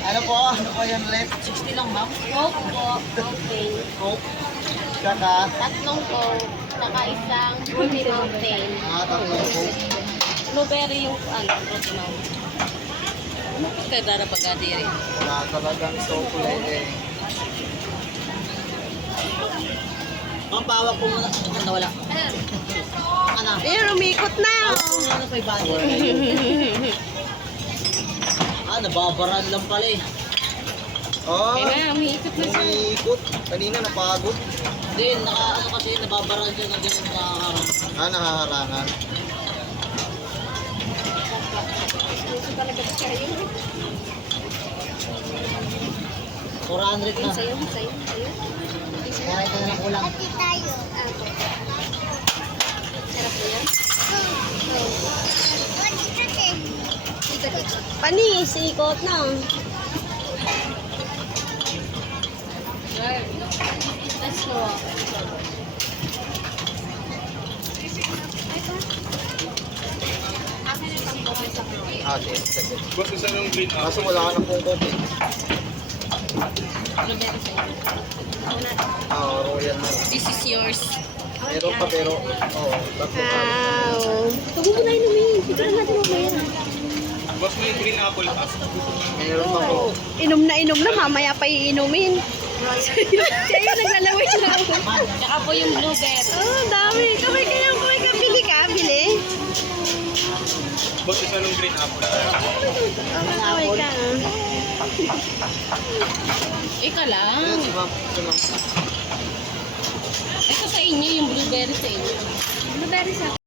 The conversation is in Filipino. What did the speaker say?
Ano po? Ano po yan ulit? 60 lang, ma'am. Coke po. Okay. Coke. Saka, Tatlong Coke. Saka isang Fruity Mountain. tatlong Coke. Blueberry yung Fruity Mountain. Ano po kayo dara pagkadiri? Wala talagang chocolate eh. Ma'am, pawak po muna. Wala. Ano? Umikot na. Ano pa iba? Nababaran lang pala eh. Kaya umiikot na siya. Umiikot. Kanina napagod. Hindi, kasi nababaran siya na ganun nakaharang. Nahaharangan. $400 na. Sa'yo. 40 na lang kulang. Pati tayo. Sarap po yan? Panis, ikot na. Let's go. Sige. Boss, isa ng green Kaso wala ka ng pungkot eh. Blueberry sa'yo. Royal na. This is yours. Meron pa pero, tatlo pa. Wow. Huwag mo na inumin. Siguro natin mamaya. Boss, may green apple pa. Meron pa po. Inom na, mamaya pa iinumin. Siya yung naglalaway na. Tsaka po yung blueberry. Dami. Kamay ka, bili ka, bili. Boss, isa ng green apple. Kamay ka. Ika lang. Ayan, si ma'am. Si ma'am. Ito sa inyo, yung blueberry sa inyo. Blueberry sa